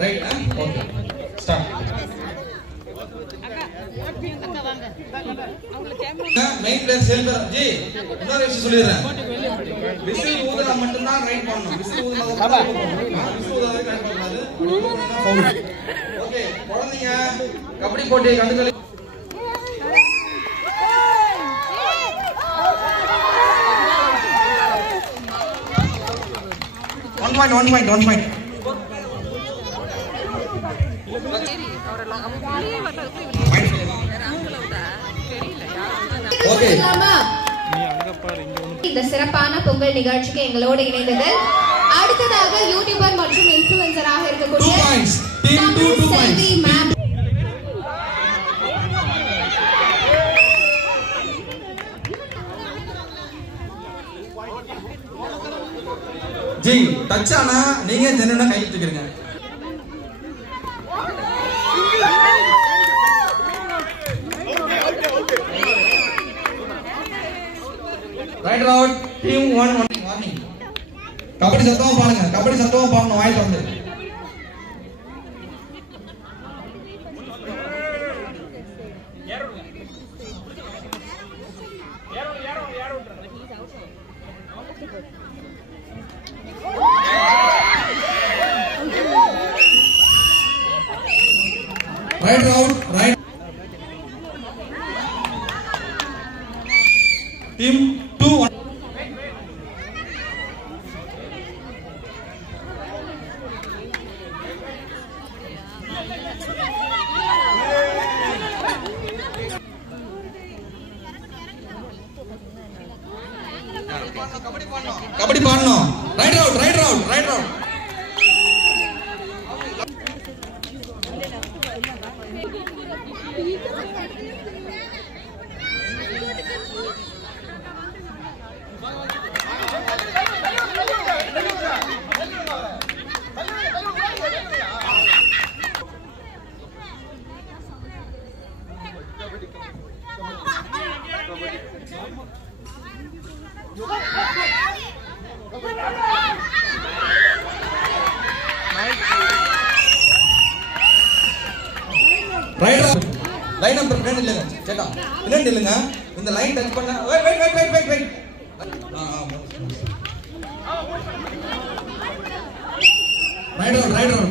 Right okay start main player செல்வர் G இன்னொரு விஷயம் சொல்லிடுறேன் விசில் ஊதுனா மட்டும் தான் ரைட் பண்ணணும் விசில் ஊதுனா விசில் ஊதுனா ரைட் பண்ணக்கூடாது ஓகே குழந்தைங்க கபடி போட்டியை கண்டுகளி one point ஓகே இந்த சிறப்பான பொங்கல் நிகழ்ச்சிக்கு எங்களோடு இணைந்தது அடுத்ததாக யூடியூபர் மற்றும் இன்ஃப்ளூயன்சராக இருக்கக்கூடிய 2 points team 2 points ma'am ji touch ஆனா நீங்க ஜெனரலா கையில தூக்கிடுங்க right out team 1 warning kabaddi சத்தமா பாருங்க கபடி சத்தமா பாடணும் வாய் திறந்து Right round, right. Team 2-1. Kabaddi paadano. Right round, right round, right round. Right up. Line up friend இல்லங்க சேட்டா பின்னாடி இல்லங்க இந்த லைன் டச் பண்ண வெயிட்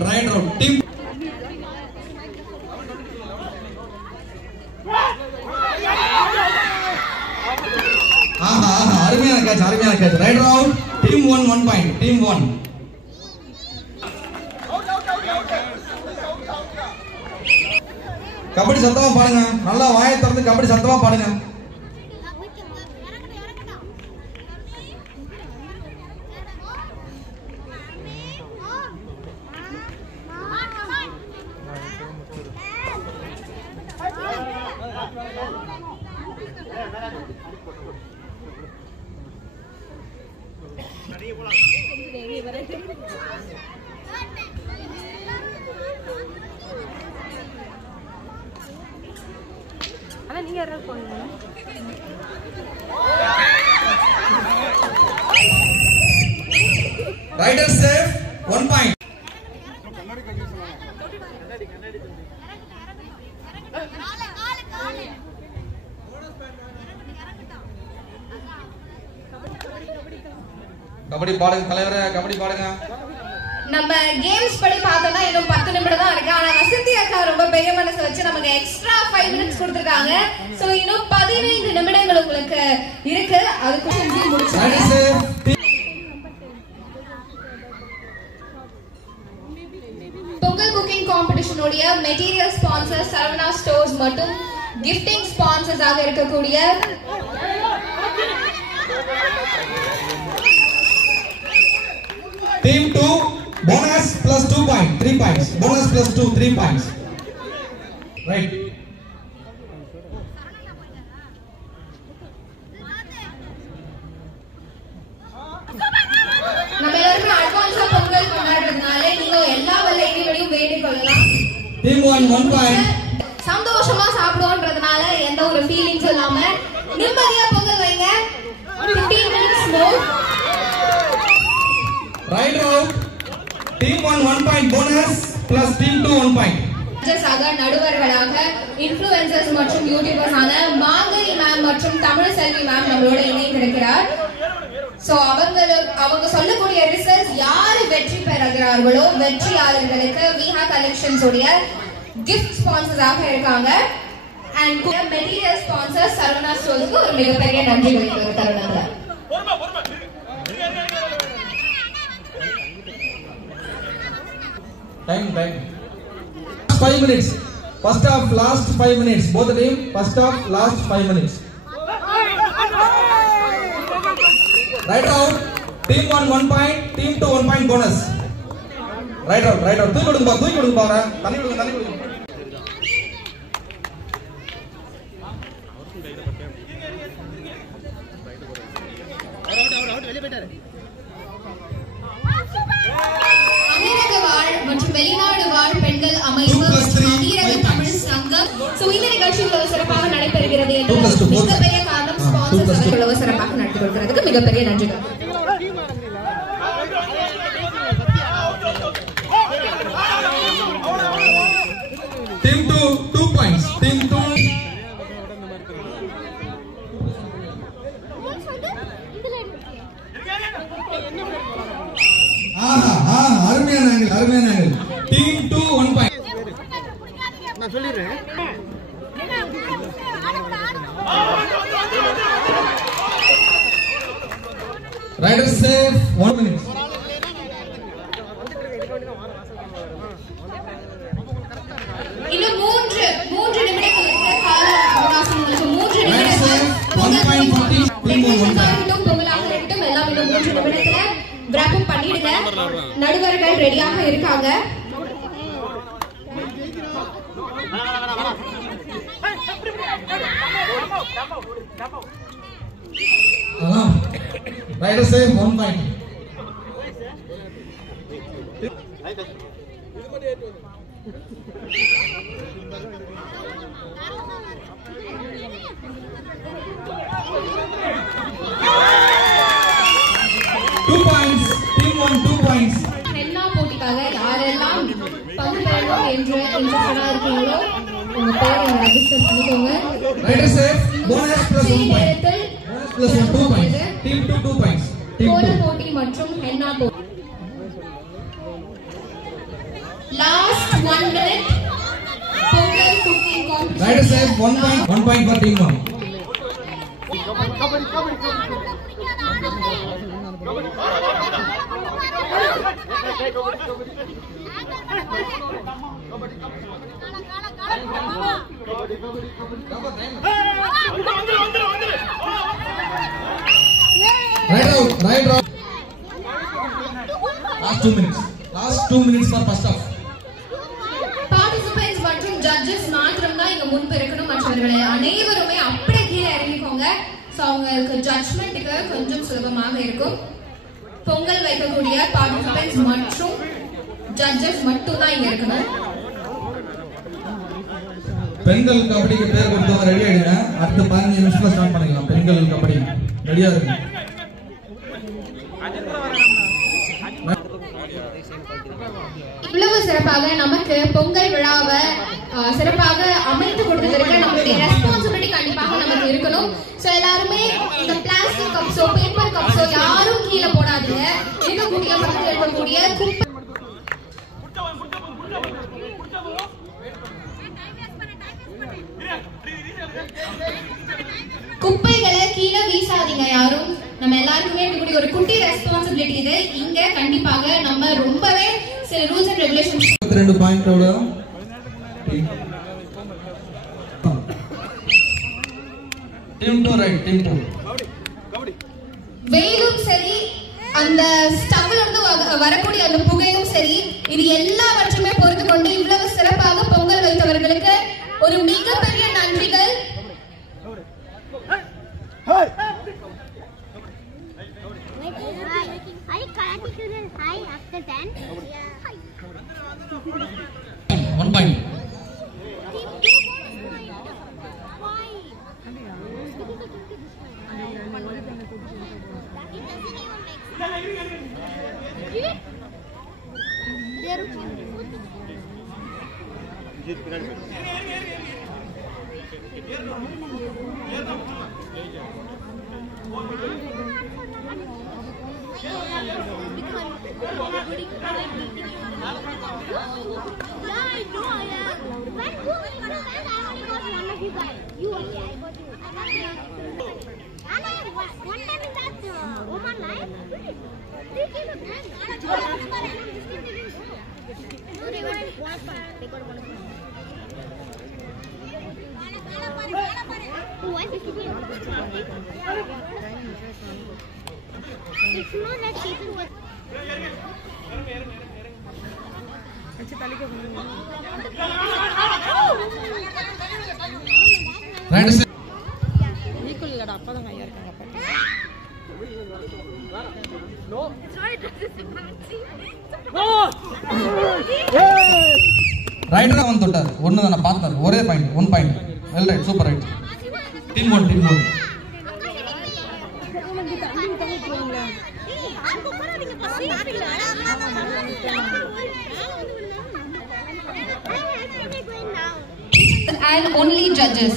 ரைட் ரவுண்ட் டீம் அருமையான catch right round team 1 point team 1 kabaddi சத்தமா பாடுங்க நல்லா வாயை திறந்து கபடி சத்தமா பாடுங்க நீங்க யாரா போறீங்க ரைடர் சேஃப் 1 பாயிண்ட் கபடி பாடுங்க தலைவரே கபடி பாடுங்க நம்ம கேம்ஸ் படி பார்த்தோம்னா இன்னும் 10 நிமிடம் தான் இருக்கு ஆனா வசந்தி அக்கா ரொம்ப பெரிய மனசு வச்சு நமக்கு எக்ஸ்ட்ரா 5 மினிட்ஸ் கொடுத்திருக்காங்க சோ இன்னும் 15 நிமிடங்கள் உங்களுக்கு இருக்கு அதுக்கு செஞ்சு முடிச்சிடுங்க பொங்கல் குக்கிங் காம்படிஷன் உடைய மெட்டீரியல் ஸ்பான்சர் சரவணா ஸ்டோர்ஸ் மற்றும் கிஃப்டிங் ஸ்பான்சர்ஸ் ஆக இருக்கக்கூடிய Team 2 bonus plus 2 points 3 points bonus plus 2 3 points right நம்ம எல்லாரும் அட்வான்ஸா பொங்கல் கொண்டாடுறதுனால நீங்க எல்லா வல்ல இறைவனையும் வேண்டிக் கொள்ளலாம் Team 1 1 point சந்தோஷமா சாப்பிடுவோம்ன்றதுனால எந்த ஒரு ஃபீலிங்ஸ் இல்லாம நிம்மதியா பொங்கல் வைங்க 15 minutes more right round Team 1 1 point bonus plus team 2 1 point. நடுவர்களாக influencers மற்றும் யூடியூபர்ஸான மாங்கனி மேம் மற்றும் தமிழ் செல்வி மேம் நம்மளோட இணைந்திருக்கிறார். சோ அவங்க சொல்லக்கூடிய ரிசல்ட்ஸ் யாரு வெற்றி பெறுகிறார்களோ வெற்றியாளர்களுக்கு விஹா கலெக்ஷன்ஸ் உடைய கிஃப்ட் ஸ்பான்சர்ஸாக இருக்காங்க. அண்ட் மெட்டீரியல் ஸ்பான்சர் சரவணா ஸ்டோர்ஸ்க்கு ஒரு மிகப்பெரிய நன்றி தெரிவிக்கிற தருணத்துல time 5 minutes. First half, last 5 minutes. Both the team, first half, last 5 minutes. Right out. Team 1 1 point, team 2 1 point bonus. Right out. தூக்கி கொடுங்க பாரு. தண்ணி கொடுங்க. out வெளிய போய்ட்டாரு. மற்றும் வெளிநாடு வாழ் பெண்கள் அமைப்பு அமீரக தமிழ் சங்கம் இந்த நிகழ்ச்சிகள் சிறப்பாக நடைபெறுகிறது என்று மிகப்பெரிய காரணம் ஸ்பான்சர்ஸ் சிறப்பாக நடத்தி கொடுக்கிறதுக்கு மிகப்பெரிய நன்றிகள். Team 2 points. Team 2 அருமையான ஆங்கிள். Team 2 1 point. நான் சொல்லிறேன். Rider safe 1 minute. இன்னும் 3 நிமிடங்களுக்கு கால அவகாசம் உள்ளது. 3 நிமிடங்கள் பொங்கலாக இருக்கட்டும் எல்லாம் இன்னும் 3 நிமிடத்துல wrap up பண்ணிடுங்க. நடுவர்கள் ரெடியாக இருக்காங்க. Rider safe 1 point. Team 1 2 points. Henna போட்டிக்காக யாரெல்லாம் பங்கு பெறணும் என்று இன்ட்ரெஸ்டடா இருக்கீங்களோ உங்க பேரை ரெஜிஸ்டர் பண்ணிக்கோங்க. Rider safe bonus plus 1 point. Bonus plus 2 points. Team 2 points. கோலம் போட்டி மற்றும் ஹென்னா போட்டி. Last 1 minute. Pongal cooking competition. Rider safe 1 point for team 1. Right out. Last 2 minutes for first half. Participants மற்றும் judges மாத்திரம் தான் இங்க முன்பு இருக்கணும். மற்றவர்கள் அனைவருமே அப்படியே கீழே இறங்கிக்கோங்க. சோ அவங்களுக்கு ஜட்ஜ்மென்ட்க்கு கொஞ்சம் சுலபமாக இருக்கும். பொங்கல் வைக்கக்கூடிய பார்ட்டிசிபென்ட்ஸ் மற்றும் ஜட்ஜஸ் மட்டும் தான் இங்க இருக்கணும். பெண்கள் கபடிக்கு பேர் கொடுத்தவங்க ரெடி ஆயிடுங்க. அடுத்த 15 நிமிஷத்துல ஸ்டார்ட் பண்ணிக்கலாம். பெண்கள் கபடி ரெடியா இருக்கு. இவ்வளவு சிறப்பாக நமக்கு பொங்கல் விழாவை சிறப்பாக அமைத்து கொடுத்ததற்கு நம்மளுடைய ரெஸ்பான்சிபிலிட்டி கண்டிப்பாக நமக்கு இருக்கணும். சோ எல்லாருமே இந்த பிளாஸ்டிக் கப்ஸோ பேப்பர் கப்ஸோ யாரும் கீழே போடாதீங்க. இருக்கக்கூடிய பக்கத்தில் இருக்கக்கூடிய குப்பைகளை கீழே வீசாதீங்க யாரும். நம்ம எல்லாருக்குமே இருக்கக்கூடிய ஒரு குட்டி ரெஸ்பான்சிபிலிட்டி இது. இங்க கண்டிப்பாக நம்ம ரொம்பவே சில ரூல்ஸ் அண்ட் ரெகுலேஷன்ஸ் 22 பாயிண்ட் ஓட டீம் 2 ரைட் டீம் 2 வெயிலும் சரி அந்த ஸ்டவ்ல இருந்து வரக்கூடிய அந்த புகையும் சரி இது எல்லாவற்றையுமே பொறுத்து கொண்டு இவ்வளவு சிறப்பாக பொங்கல் வைத்தவர்களுக்கு ஒரு மிகப்பெரிய நன்றிகள். Hi after 10. Hi. 1 point. ரைடரா வந்து தொட்டார் ஒன்னு தான பார்த்தார் ஒரே point 1 point well right super right team 1 and only judges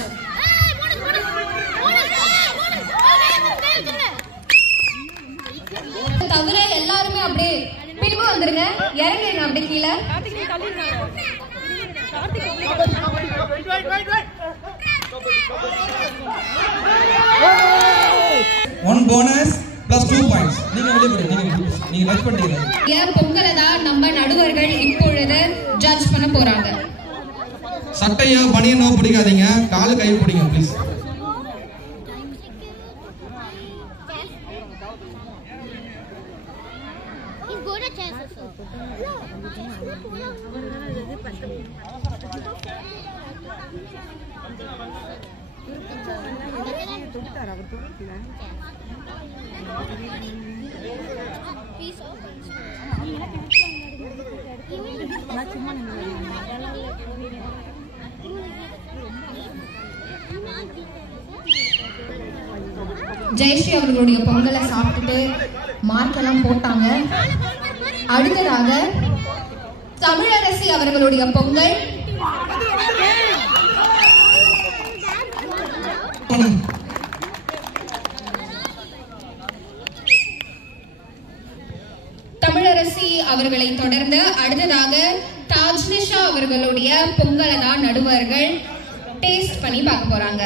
தவிர எல்லாரும் அப்படியே பிரிவு வந்துருங்க இறங்குங்க அப்படியே கீழே one bonus plus 2 points நீங்க வெளிய போறீங்க நீங்க லெஃப்ட் பண்ணீங்க யார் பொங்கலை தான் நம்ம நடுவர்கள் இப்பொழுது ஜட்ஜ் பண்ண போறாங்க சட்டையோ பனியனோ பிடிக்காதீங்க கால் கை பிடிங்க ப்ளீஸ் ஜெயஸ்ரீ அவர்களுடைய பொங்கலை சாப்பிட்டுட்டு மார்க்கெல்லாம் போட்டாங்க. அடுத்ததாக தமிழரசி அவர்களுடைய பொங்கல் தமிழரசி அவர்களை தொடர்ந்து அடுத்ததாக தாஜ்னிஷா அவர்களுடைய பொங்கலை தான் நடுவர்கள் டேஸ்ட் பண்ணி பார்க்க போறாங்க.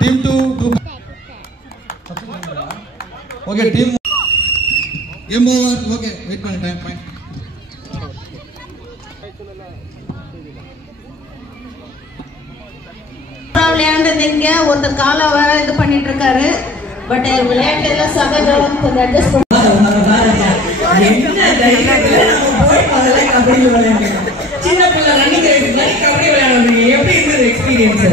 Team 2 okay team game over okay wait பண்ணு time fine விளையாண்டதுங்க ஒருத்தர் காலை வர இது பண்ணிட்டு இருக்காரு. பட் விளையாட்டுல சகஜம் கொஞ்சம் அட்ஜஸ்ட் சின்ன பிள்ளை ரன்னிங் கபடி விளையாடுறீங்க எப்படி இருந்தது எக்ஸ்பீரியன்ஸ்?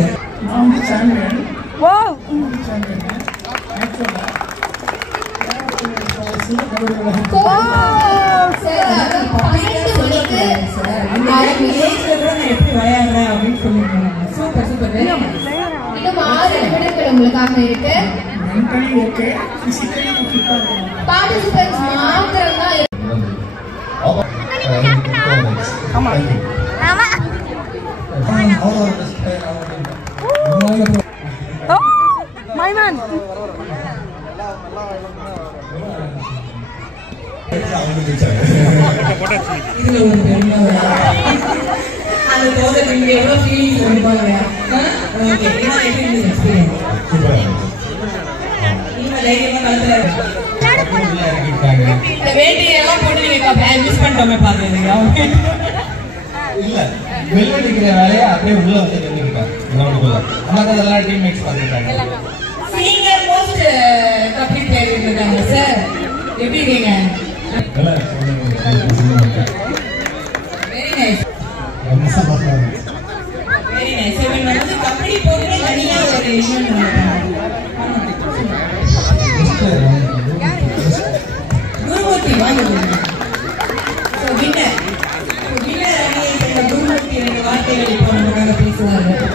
உங்களுக்காக இருக்கு. பார்ட்டிசிபென்ட்ஸ் மாத்திரம் தான் இதுல ஒரு பெருமை அது போது நீங்க எவ்வளவு ஃபீலிங்ஸ் கொடுப்பாங்க. ஓகே என்ன எக்ஸ்பீரியன்ஸ் நீங்க தைரியமா கலந்துல இந்த வேட்டையெல்லாம் போட்டு நீங்க மிஸ் பண்ணிட்டோமே பாக்குறீங்க. இல்ல வெல்ல நிக்கிற வேலையை அப்படியே உள்ள வந்து நின்னுட்டாங்க கிரவுண்டுக்குள்ள. அம்மா எல்லா டீம்மேட்ஸ் பாத்துட்டாங்க. சீனியர் மோஸ்ட் கபடி பிளேயர் இருக்காங்க சார். எப்படி இருக்கீங்க? Very nice very nice. இவங்க வந்து கபடி போட்டு தனியா ஒரு ஈவென்ட் குருமூர்த்தி வாங்க. ஸோ வின்னர் அணியை சேர்ந்த குருமூர்த்தி ரெண்டு வார்த்தைகள் இப்போ சூப்பரா இருக்கு.